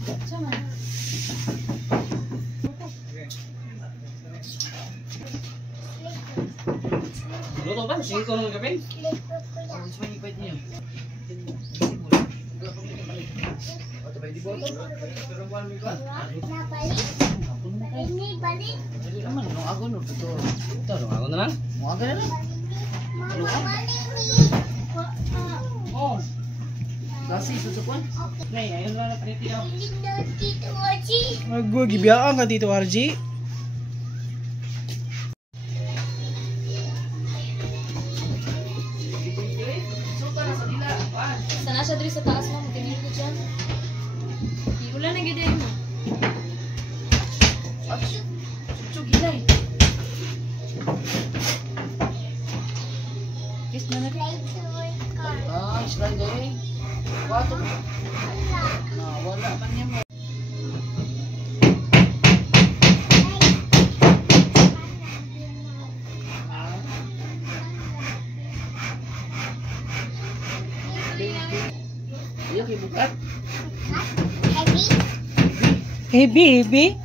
Sama. Luto ba? Sige ko ng kape? Ini balik. Naman, nung ako no, ito. Ito, nung ako na lang. Nung ako na lang. Mama balik ni. Oh. Kasi susukuan. Nay, ayun lang na paniti daw. Tito Arji. Gibiyaan ka Tito Arji. Sana siya diri sa taas mo, magtinilo ko dyan. Iulan na gid mo. Chuchu gilay. Kiss na na. Ah, isray day. Wato. Na wala man niya mo. Iyo kay bukat. Hey baby.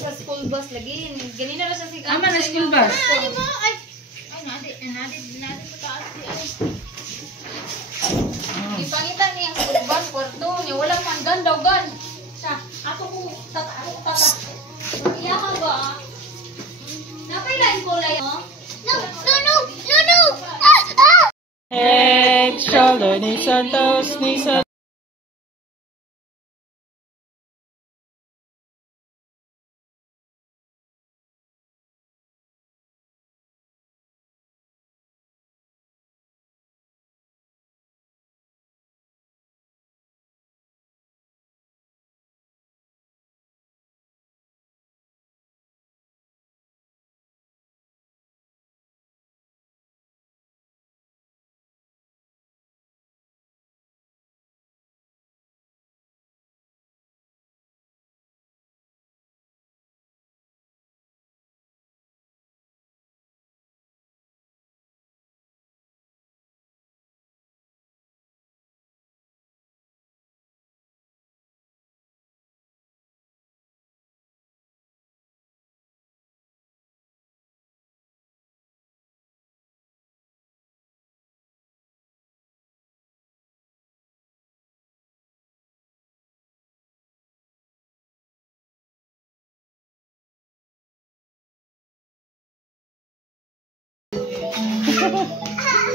Sa school bus lagi. Ganina na siya si Ama na school bus. Ay, nadi sa taas si ipangita niya ang school bus, kwarto niya. Walang manggan daw, gan. Siya, ako tata. Iya ka ba? Napailain ko lang, oh? No! Extra ni Santos ni Santos.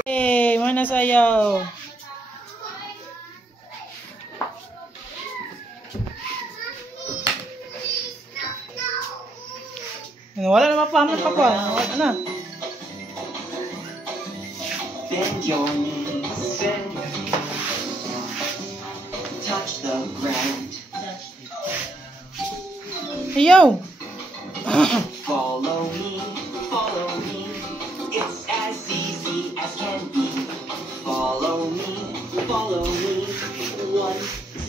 Hey, mana sayaw? Wala na mapahaman pa pa. Ano? Bend your knees and touch the ground. Ayaw! Follow me. It's as easy as can be. Follow me. 1,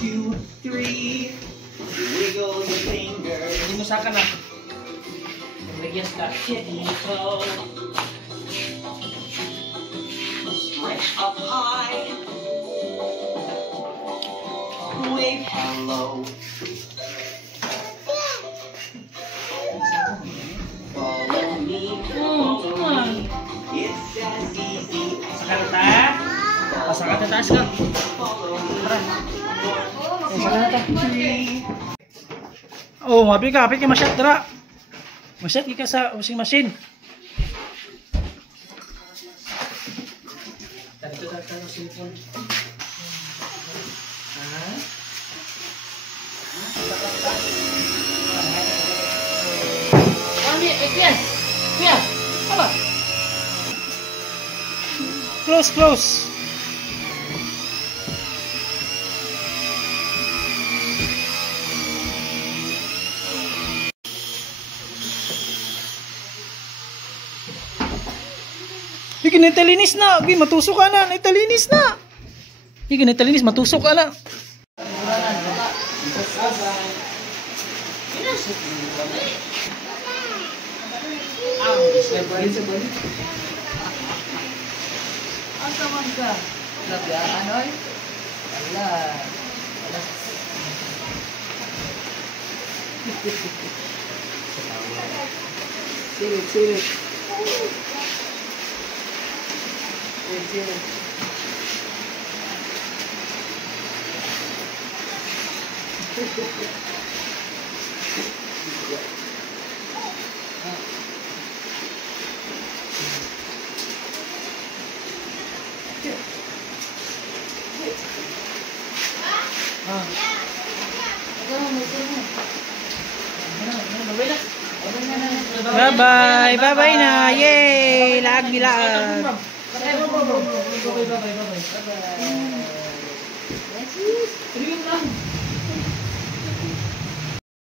2, 3. Wiggle your fingers. Hindi mo saka na. Lagyan ka. Tippy toe. Stretch up high. Wave hello. Follow me. It's as easy as Saka na ta. Pasaka na taas ka. follow me. Saka na ta. 3. Oh, mapi ka masyat dra. Masyat ka sa washing machine. Dito sa cellphone. Kuya. Kuya. Apa? Close, close. Sige, naitalinis na. Sige, matusok ka na. Naitalinis na. Sige, naitalinis. Matusok ka na. Asa man ka? Labya, anoy? Ala. Sirit, sirit. Sirit, sirit. Bye-bye. Bye-bye na. Yay! Lag lag. Bye-bye.